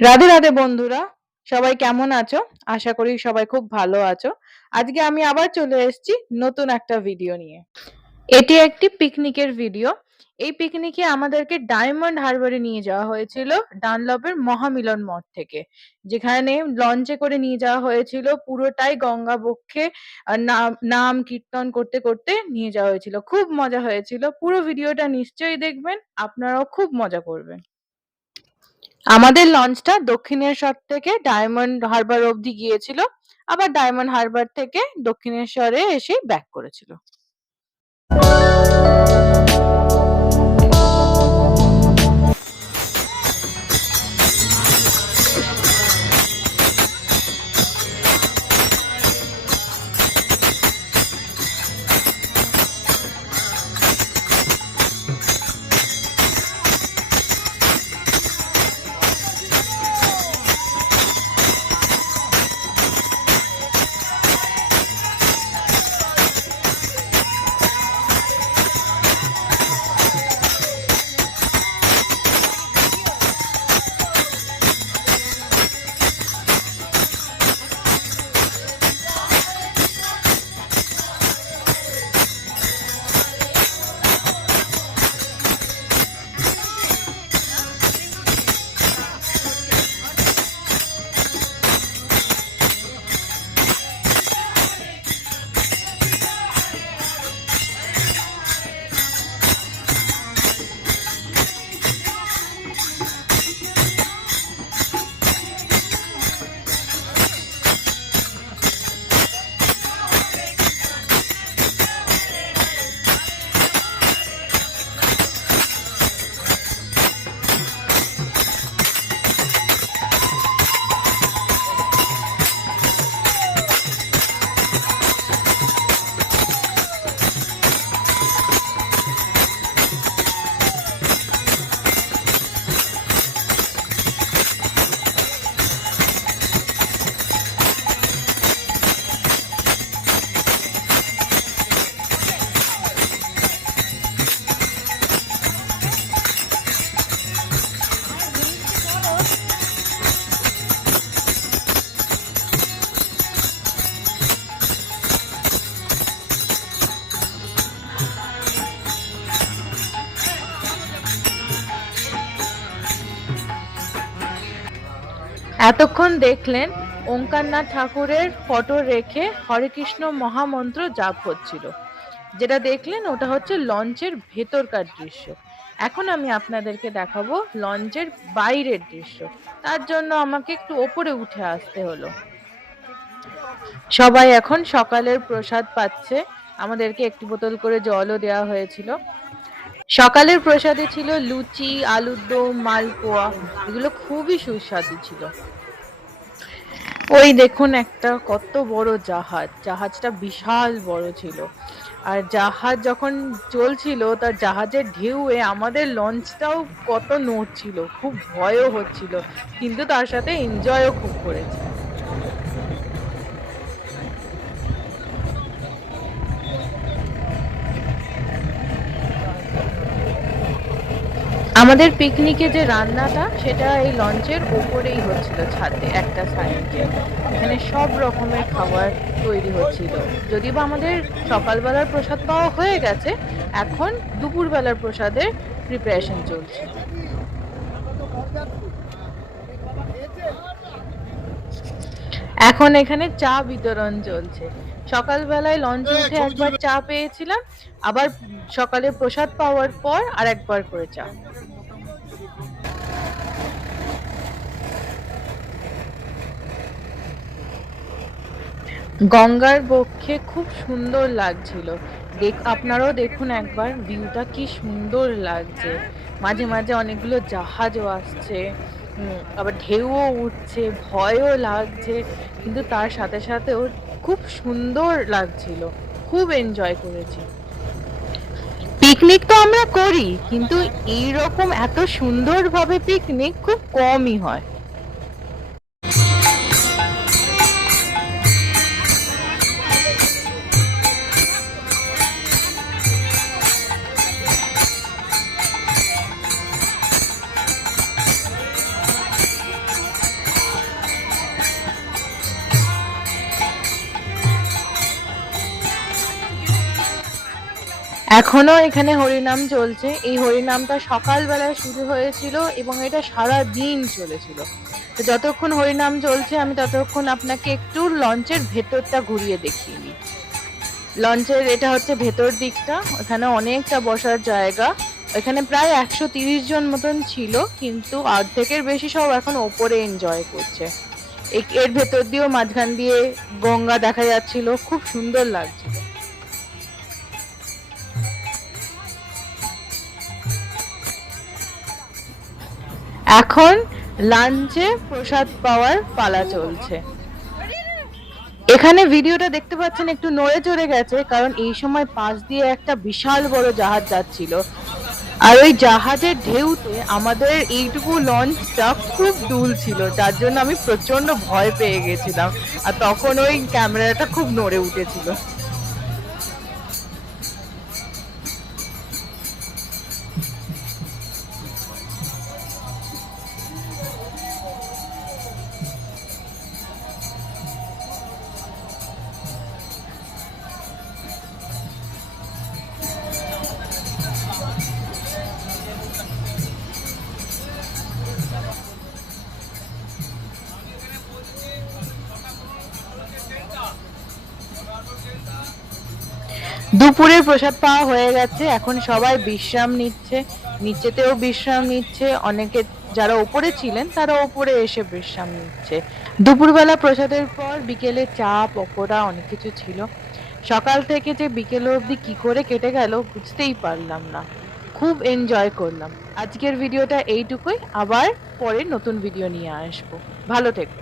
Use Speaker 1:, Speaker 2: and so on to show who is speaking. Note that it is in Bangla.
Speaker 1: রাধে রাধে বন্ধুরা, সবাই কেমন আছো? আশা করি সবাই খুব ভালো আছো। আজকে আমি আবার চলে এসেছি নতুন একটা ভিডিও নিয়ে। এটি একটি পিকনিকের ভিডিও এই পিকনিকে আমাদেরকে ডায়মন্ড হারবারে নিয়ে যাওয়া হয়েছিল ডানলপের মহামিলন মঠ থেকে। যেখানে লঞ্চে করে নিয়ে যাওয়া হয়েছিল, পুরোটাই গঙ্গা বক্ষে নাম কীর্তন করতে করতে নিয়ে যাওয়া হয়েছিল। খুব মজা হয়েছিল। পুরো ভিডিওটা নিশ্চয়ই দেখবেন, আপনারাও খুব মজা করবেন। আমাদের লঞ্চটা দক্ষিণেশ্বর থেকে ডায়মন্ড হারবার অবধি গিয়েছিল, আবার ডায়মন্ড হারবার থেকে দক্ষিণেশ্বরে এসে ব্যাক করেছিল। এতক্ষণ দেখলেন ওঙ্কারনাথ ঠাকুরের ফটো রেখে হরে কৃষ্ণ মহামন্ত্র জাপ হচ্ছিল। যেটা দেখলেন ওটা হচ্ছে লঞ্চের ভেতরকার দৃশ্য। এখন আমি আপনাদেরকে দেখাবো লঞ্চের বাইরের দৃশ্য। তার জন্য আমাকে একটু ওপরে উঠে আসতে হলো। সবাই এখন সকালের প্রসাদ পাচ্ছে। আমাদেরকে একটি বোতল করে জলও দেওয়া হয়েছিল। সকালের প্রসাদে ছিল লুচি, আলুর দম, মালপোয়া। এগুলো খুবই সুস্বাদু ছিল। ওই দেখুন একটা কত বড় জাহাজ। জাহাজটা বিশাল বড় ছিল। আর জাহাজ যখন চলছিল, তার জাহাজের ঢেউয়ে আমাদের লঞ্চটাও কত নড়ছিল খুব ভয়ও হচ্ছিল। কিন্তু তার সাথে এনজয়ও খুব করেছি। আমাদের পিকনিকে যে রান্নাটা, সেটা এই লঞ্চের ওপরেই হচ্ছিল ছাদে, একটা সাইডে এখানে সব রকমের খাবার তৈরি হচ্ছিল। যদিও বা আমাদের সকালবেলার প্রসাদ পাওয়া হয়ে গেছে, এখন দুপুরবেলার প্রসাদের প্রিপারেশন চলছে। এখন এখানে চা বিতরণ চলছে। সকালবেলায় লঞ্চে উঠে একবার চা পেয়েছিলাম আবার সকালে প্রসাদ পাওয়ার পর আর একবার করে চা। গঙ্গার বক্ষে খুব সুন্দর লাগছিল। দেখ আপনারাও দেখুন একবার ভিউটা কি সুন্দর লাগছে। মাঝে মাঝে অনেকগুলো জাহাজও আসছে আবার ঢেউও উঠছে ভয়ও লাগছে কিন্তু তার সাথে সাথেও খুব সুন্দর লাগছিল, খুব এনজয় করেছি। পিকনিক তো আমরা করি, কিন্তু এইরকম এত সুন্দর ভাবে পিকনিক খুব কমই হয়। এখনও এখানে হরিনাম চলছে। এই হরিনামটা সকালবেলায় শুরু হয়েছিল এবং এটা সারা দিন চলেছিল। তো যতক্ষণ হরিনাম চলছে, আমি ততক্ষণ আপনাকে একটু লঞ্চের ভেতরটা ঘুরিয়ে দেখিয়ে দিই লঞ্চের এটা হচ্ছে ভেতর দিকটা। এখানে অনেকটা বসার জায়গা। এখানে প্রায় একশো তিরিশ জন মতন ছিল, কিন্তু অর্ধেকের বেশি সব এখন ওপরে এনজয় করছে। এর ভেতর দিয়েও মাঝখান দিয়ে গঙ্গা দেখা যাচ্ছিল। খুব সুন্দর লাগছিল এখন লাঞ্চে প্রসাদ পাওয়ার পালা চলছে। এখানে ভিডিওটা দেখতে পাচ্ছেন, একটু নড়ে চড়ে গেছে, কারণ এই সময় পাশ দিয়ে একটা বিশাল বড় জাহাজ যাচ্ছিল। আর ওই জাহাজের ঢেউতে আমাদের এইটুকু লঞ্চটা খুব দুল ছিল, যার জন্য আমি প্রচণ্ড ভয় পেয়ে গেছিলাম। আর তখন ওই ক্যামেরাটা খুব নড়ে উঠেছিল। দুপুরের প্রসাদ পাওয়া হয়ে গেছে। এখন সবাই বিশ্রাম নিচ্ছে। নিচেতেও বিশ্রাম নিচ্ছে। অনেকে যারা ওপরে ছিলেন, তারা ওপরে এসে বিশ্রাম নিচ্ছে। দুপুরবেলা প্রসাদের পর বিকেলে চা, পকোড়া অনেক কিছু ছিল। সকাল থেকে যে বিকেল অবধি কি করে কেটে গেল বুঝতেই পারলাম না। খুব এনজয় করলাম। আজকের ভিডিওটা এইটুকুই। আবার পরে নতুন ভিডিও নিয়ে আসব। ভালো থেকো।